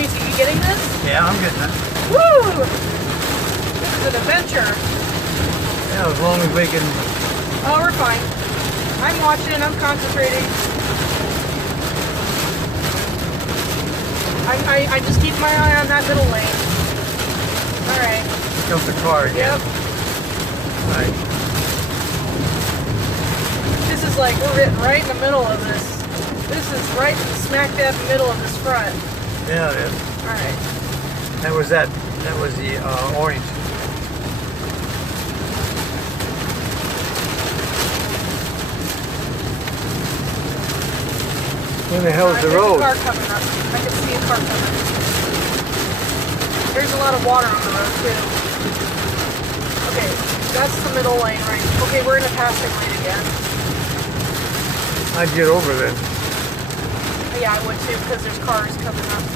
crazy. You getting this? Yeah, I'm getting it. Woo! This is an adventure. Yeah, as long as we can. Oh, we're fine. I'm watching. I'm concentrating. I just keep my eye on that middle lane. All right. Here comes the car again. Yep. Right. This is like we're right in the middle of this. This is right smack dab middle of this front. Yeah, it is. All right. That was that. That was the orange. Where the hell is the road? There's a car coming up. I can see a car coming. There's a lot of water on the road too. Okay, that's the middle lane, right? Okay, we're in a passing lane again. I'd get over then. Yeah, I would too because there's cars coming up.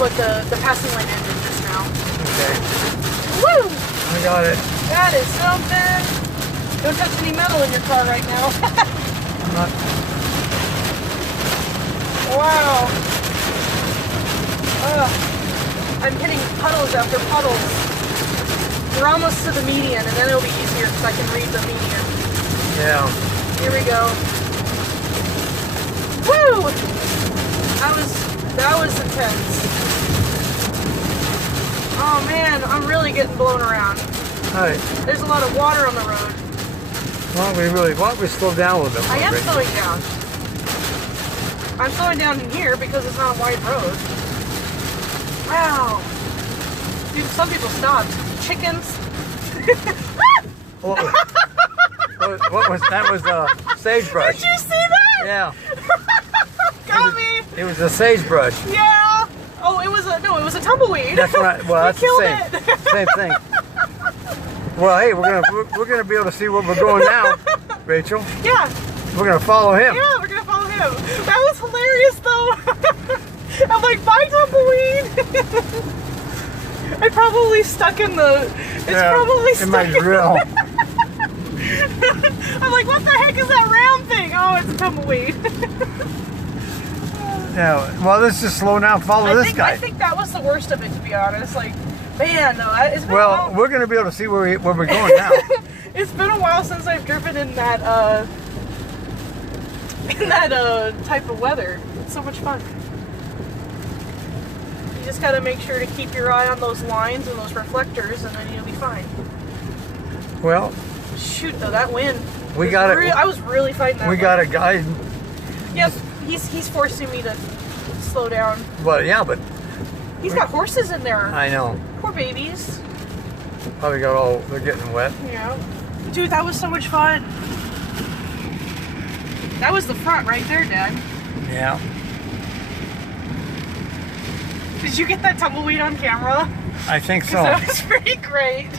But the passing lane ended just now. Okay. Woo! I got it. That is something. Don't touch any metal in your car right now. I'm not. Wow. I'm hitting puddles after puddles. We're almost to the median, and then it'll be easier because I can read the median. Yeah. Here we go. Woo! That was intense. Oh man, I'm really getting blown around. All right. There's a lot of water on the road. Why don't we slow down a little bit more? I am Rachel? slowing down. I'm slowing down in here because it's not a wide road. Wow. Dude, some people stopped. Chickens. What was that? Was sagebrush. Did you see that? Yeah. Got me. It was a sagebrush. Yeah. Oh, it was a tumbleweed. That's right. Well, that's killed the same thing. Well, hey, we're gonna be able to see where we're going now, Rachel. Yeah. We're gonna follow him. Yeah, we're gonna follow him. That was hilarious, though. I'm like, bye, tumbleweed. I probably stuck in the. It's probably stuck in my grill. I'm like, what the heck is that round thing? Oh, it's a tumbleweed. Yeah. Well, let's just slow down. Follow this guy. I think that was the worst of it, to be honest. Like, man, no. It's been Well, we're gonna be able to see where we're going now. It's been a while since I've driven in that type of weather. It's so much fun. You just gotta make sure to keep your eye on those lines and those reflectors, and then you'll be fine. Well, shoot, though, that wind. We got it. I was really fighting that. We got a guy. Yep, he's forcing me to slow down. Well, yeah, but he's got horses in there. I know. Poor babies. Probably they're getting wet. Yeah. Dude, that was so much fun. That was the front right there, Dad. Yeah. Did you get that tumbleweed on camera? I think so. That was pretty great.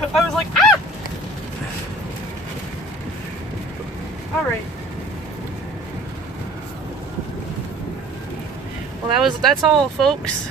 I was like, ah! All right. Well, that's all, folks.